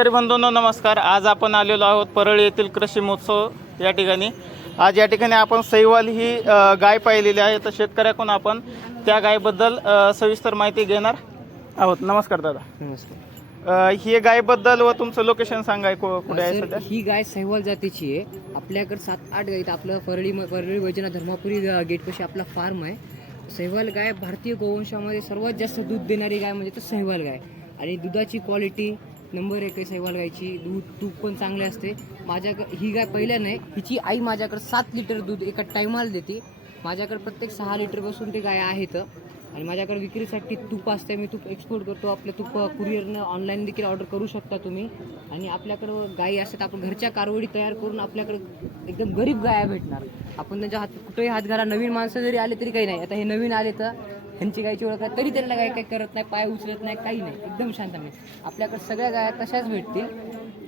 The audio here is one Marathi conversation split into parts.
शेतकरी बंधूंनो नमस्कार. आज आपण आलेलो आहोत परळी येथील कृषी महोत्सव या ठिकाणी. आज या ठिकाणी आपण सैवाल ही अ, गाय पाहिलेली आहे. तर शेतकऱ्याकडून आपण त्या गायबद्दल अ, सविस्तर माहिती घेणार आहोत. नमस्कार दादा. अ, ही गायबद्दल व तुमचं लोकेशन सांगाय को- कुठे आहे सर, सध्या? ही गाय सहवाल जातीची आहे. आपल्याकडे सात आठ गाय आहेत. आपलं परळी परळी वैजना धर्मापुरी गेटपाशी आपला फार्म आहे. सहवाल गाय भारतीय गोवंशामध्ये सर्वात जास्त दूध देणारी गाय म्हणजे तर सहवाल गाय. आणि दुधाची क्वालिटी नंबर एक आहे सहवाल गायची दूध तूप पण चांगले असते. माझ्याकडे ही गाय पहिल्या नाही हिची आई माझ्याकडे सात लिटर दूध एका टायमाला देते. माझ्याकडे प्रत्येक सहा लिटरपासून ते गाय आहेत. आणि माझ्याकडे विक्रीसाठी तूप असते. मी तूप एक्सपोर्ट करतो. आपलं तूप कुरिअरनं ऑनलाईन देखील ऑर्डर करू शकता तुम्ही. आणि आपल्याकडं गायी असतात आपण घरच्या कारवडी तयार करून आपल्याकडं एकदम गरीब गाया भेटणार. आपण त्यांच्या हात कुठेही हात घाला नवीन माणसं जरी आले तरी काही नाही. आता हे नवीन आले तर ह्यांची गायची ओळख आहे तरी त्यांना गाय काही करत नाही पाय उचलत नाही काही नाही. एकदम शांतपणे आपल्याकडे सगळ्या गाया तशाच भेटतील.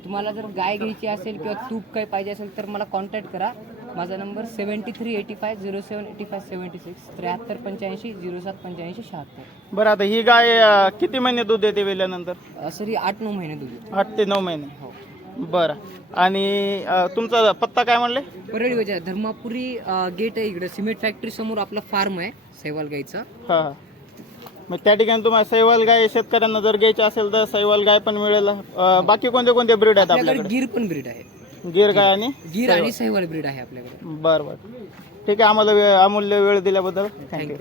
तुम्हाला जर गाय घ्यायची असेल किंवा तूप काही पाहिजे असेल तर मला कॉन्टॅक्ट करा. माझा number seventy three eighty five zero seven eighty five seventy six त्र्याहत्तर पंच्याऐंशी झिरो सात पंच्याऐंशी शहात्तर. बरं आता ही गाय अ, किती महिने दूध देते वेल्यानंतर? सर ही आठ नऊ महिने दूध आठ ते नऊ महिने. हो. बरं. आणि अ, तुमचा पत्ता काय म्हणले? परळी वजा धर्मापुरी गेट आहे इकडे. सिमेंट फॅक्टरी समोर आपला फार्म आहे सेवाल गाईचा. हां हां. मग त्या ठिकाणी तुम्हाला सैवाल गाय शेतकऱ्यांना जर घ्यायची असेल तर सैवाल गाय पण मिळेल. अ, बाकी कोणते कोणते ब्रीड आहेत आपल्याकडे आपल्याकडे? गिर पण ब्रीड आहे. गिर गाय आणि गिर आणि सहिवाल ब्रीड आहे आपल्याकडे. बरं बरं. ठीक आहे आम्हाला वेळ अमूल्य वेळ दिल्याबद्दल. थँक्यू